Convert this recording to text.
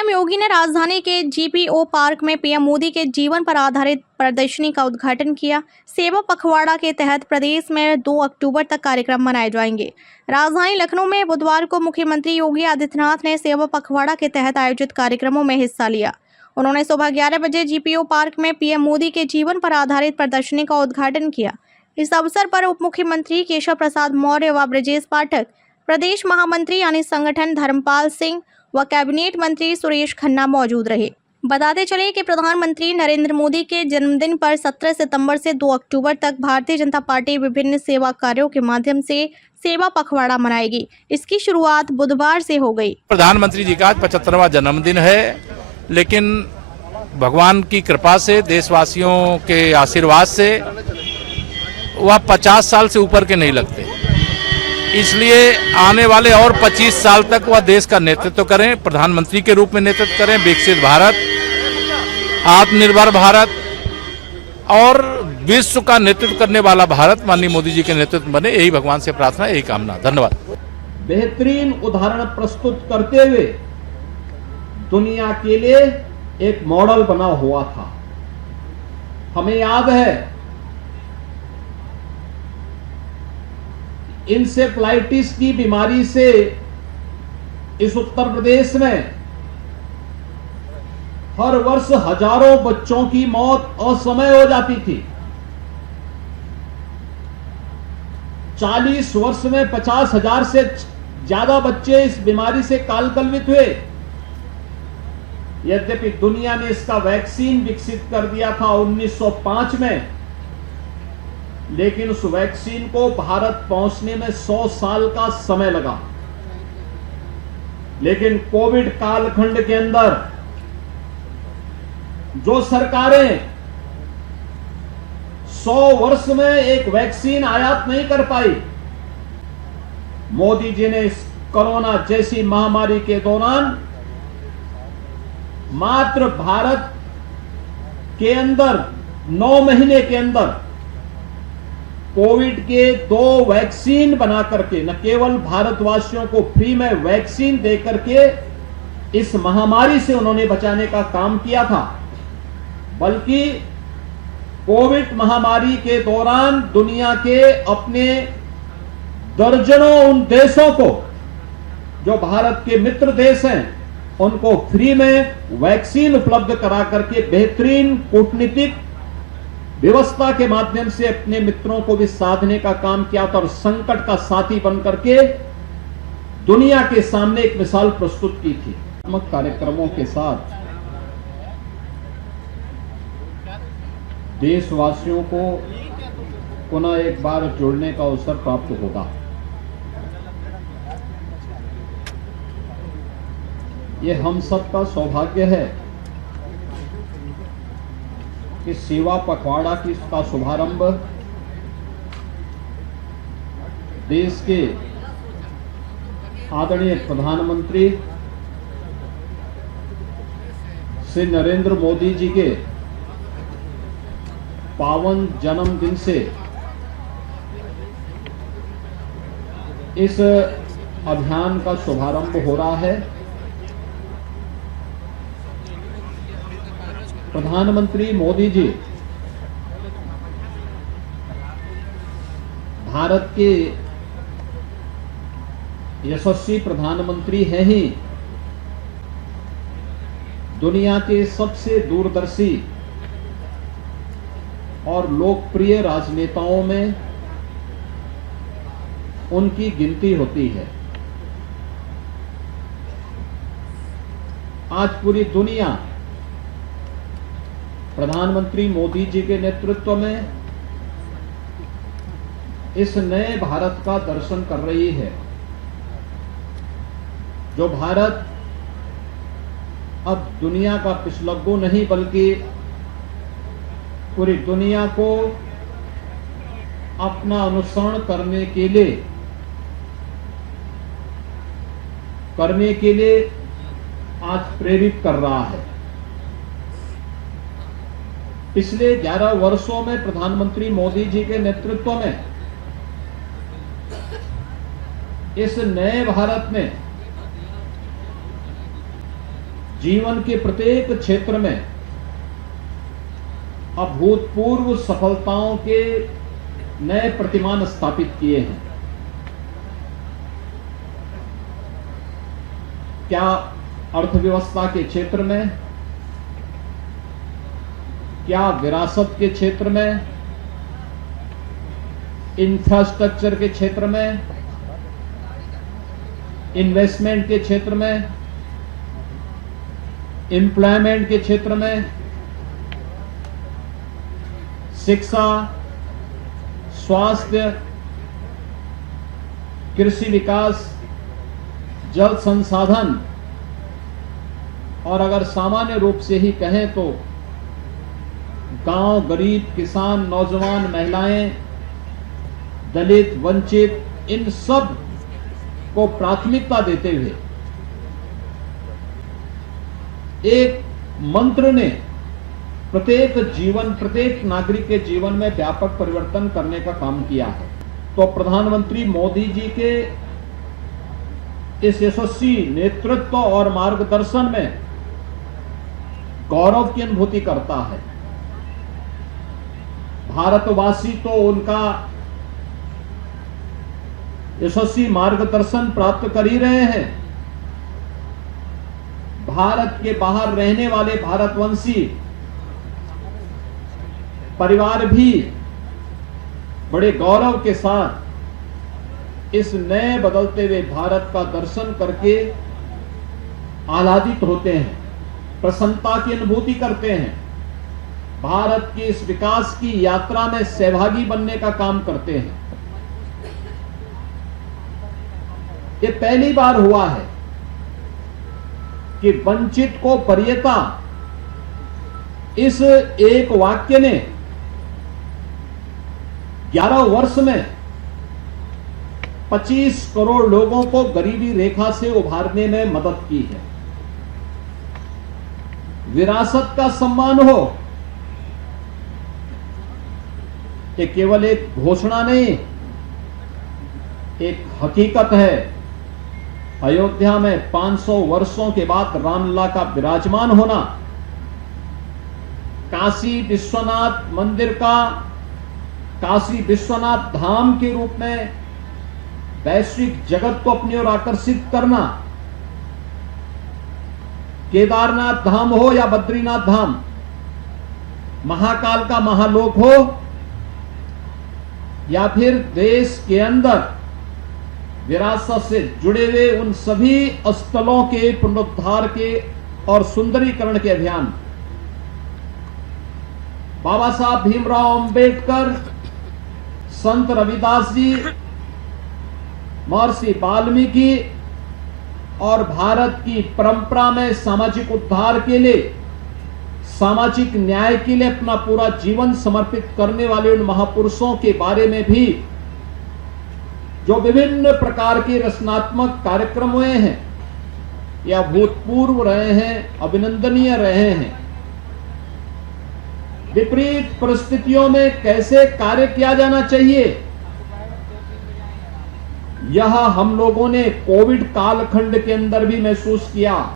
CM योगी ने राजधानी के जीपीओ पार्क में पीएम मोदी के जीवन पर आधारित प्रदर्शनी का उद्घाटन किया। सेवा पखवाड़ा के तहत प्रदेश में 2 अक्टूबर तक कार्यक्रम मनाए जाएंगे। राजधानी लखनऊ में बुधवार को मुख्यमंत्री योगी आदित्यनाथ ने सेवा पखवाड़ा के तहत आयोजित कार्यक्रमों में हिस्सा लिया। उन्होंने सुबह 11 बजे जीपीओ पार्क में पीएम मोदी के जीवन पर आधारित प्रदर्शनी का उद्घाटन किया। इस अवसर पर उप मुख्यमंत्री केशव प्रसाद मौर्य व ब्रजेश पाठक, प्रदेश महामंत्री यानी संगठन धर्मपाल सिंह व कैबिनेट मंत्री सुरेश खन्ना मौजूद रहे। बताते चले कि प्रधानमंत्री नरेंद्र मोदी के जन्मदिन पर 17 सितंबर से 2 अक्टूबर तक भारतीय जनता पार्टी विभिन्न सेवा कार्यों के माध्यम से सेवा पखवाड़ा मनाएगी। इसकी शुरुआत बुधवार से हो गई। प्रधानमंत्री जी का 75वां जन्मदिन है, लेकिन भगवान की कृपा से, देशवासियों के आशीर्वाद से वह 50 साल से ऊपर के नहीं लगते। इसलिए आने वाले और 25 साल तक वह देश का नेतृत्व करें, प्रधानमंत्री के रूप में नेतृत्व करें। विकसित भारत, आत्मनिर्भर भारत और विश्व का नेतृत्व करने वाला भारत माननीय मोदी जी के नेतृत्व बने, यही भगवान से प्रार्थना, यही कामना। धन्यवाद। बेहतरीन उदाहरण प्रस्तुत करते हुए दुनिया के लिए एक मॉडल बना हुआ था। हमें याद है इंसेफ्लाइटिस की बीमारी से इस उत्तर प्रदेश में हर वर्ष हजारों बच्चों की मौत असमय हो जाती थी। 40 वर्ष में 50,000 से ज्यादा बच्चे इस बीमारी से कालकलवित हुए। यद्यपि दुनिया ने इसका वैक्सीन विकसित कर दिया था 1905 में, लेकिन उस वैक्सीन को भारत पहुंचने में 100 साल का समय लगा। लेकिन कोविड कालखंड के अंदर जो सरकारें 100 वर्ष में एक वैक्सीन आयात नहीं कर पाई, मोदी जी ने इस कोरोना जैसी महामारी के दौरान मात्र भारत के अंदर 9 महीने के अंदर कोविड के 2 वैक्सीन बना करके न केवल भारतवासियों को फ्री में वैक्सीन दे करके इस महामारी से उन्होंने बचाने का काम किया था, बल्कि कोविड महामारी के दौरान दुनिया के अपने दर्जनों उन देशों को जो भारत के मित्र देश हैं, उनको फ्री में वैक्सीन उपलब्ध करा करके बेहतरीन कूटनीतिक व्यवस्था के माध्यम से अपने मित्रों को भी साधने का काम किया था और संकट का साथी बन करके दुनिया के सामने एक मिसाल प्रस्तुत की थी। कार्यक्रमों के साथ देशवासियों को पुनः एक बार जुड़ने का अवसर प्राप्त होगा। यह हम सबका सौभाग्य है कि सेवा पखवाड़ा का शुभारंभ देश के आदरणीय प्रधानमंत्री श्री नरेंद्र मोदी जी के पावन जन्मदिन से इस अभियान का शुभारंभ हो रहा है। प्रधानमंत्री मोदी जी भारत के यशस्वी प्रधानमंत्री हैं ही, दुनिया के सबसे दूरदर्शी और लोकप्रिय राजनेताओं में उनकी गिनती होती है। आज पूरी दुनिया प्रधानमंत्री मोदी जी के नेतृत्व में इस नए भारत का दर्शन कर रही है, जो भारत अब दुनिया का पिछलग्गू नहीं बल्कि पूरी दुनिया को अपना अनुसरण करने के लिए आज प्रेरित कर रहा है। पिछले 11 वर्षों में प्रधानमंत्री मोदी जी के नेतृत्व में इस नए भारत में जीवन के प्रत्येक क्षेत्र में अभूतपूर्व सफलताओं के नए प्रतिमान स्थापित किए हैं। क्या अर्थव्यवस्था के क्षेत्र में, क्या विरासत के क्षेत्र में, इंफ्रास्ट्रक्चर के क्षेत्र में, इन्वेस्टमेंट के क्षेत्र में, एम्प्लॉयमेंट के क्षेत्र में, शिक्षा, स्वास्थ्य, कृषि विकास, जल संसाधन और अगर सामान्य रूप से ही कहें तो गांव, गरीब, किसान, नौजवान, महिलाएं, दलित, वंचित, इन सब को प्राथमिकता देते हुए एक मंत्र ने प्रत्येक नागरिक के जीवन में व्यापक परिवर्तन करने का काम किया है। तो प्रधानमंत्री मोदी जी के इस यशस्वी नेतृत्व और मार्गदर्शन में गौरव की अनुभूति करता है। भारतवासी तो उनका यशस्वी मार्गदर्शन प्राप्त कर ही रहे हैं। भारत के बाहर रहने वाले भारतवंशी परिवार भी बड़े गौरव के साथ इस नए बदलते हुए भारत का दर्शन करके आह्लादित होते हैं, प्रसन्नता की अनुभूति करते हैं, भारत की इस विकास की यात्रा में सहभागी बनने का काम करते हैं। ये पहली बार हुआ है कि वंचित को वरीयता इस एक वाक्य ने 11 वर्ष में 25 करोड़ लोगों को गरीबी रेखा से उभारने में मदद की है। विरासत का सम्मान हो, ये केवल एक घोषणा नहीं, एक हकीकत है। अयोध्या में 500 वर्षों के बाद रामलला का विराजमान होना, काशी विश्वनाथ मंदिर का काशी विश्वनाथ धाम के रूप में वैश्विक जगत को अपनी ओर आकर्षित करना, केदारनाथ धाम हो या बद्रीनाथ धाम, महाकाल का महालोक हो या फिर देश के अंदर विरासत से जुड़े हुए उन सभी स्थलों के पुनरुद्धार के और सुंदरीकरण के अभियान, बाबा साहब भीमराव अंबेडकर, संत रविदास जी, महर्षि वाल्मीकि और भारत की परंपरा में सामाजिक उद्धार के लिए, सामाजिक न्याय के लिए अपना पूरा जीवन समर्पित करने वाले उन महापुरुषों के बारे में भी जो विभिन्न प्रकार के रचनात्मक कार्यक्रम हुए हैं, या भूतपूर्व रहे हैं, अभिनंदनीय रहे हैं। विपरीत परिस्थितियों में कैसे कार्य किया जाना चाहिए, यह हम लोगों ने कोविड कालखंड के अंदर भी महसूस किया।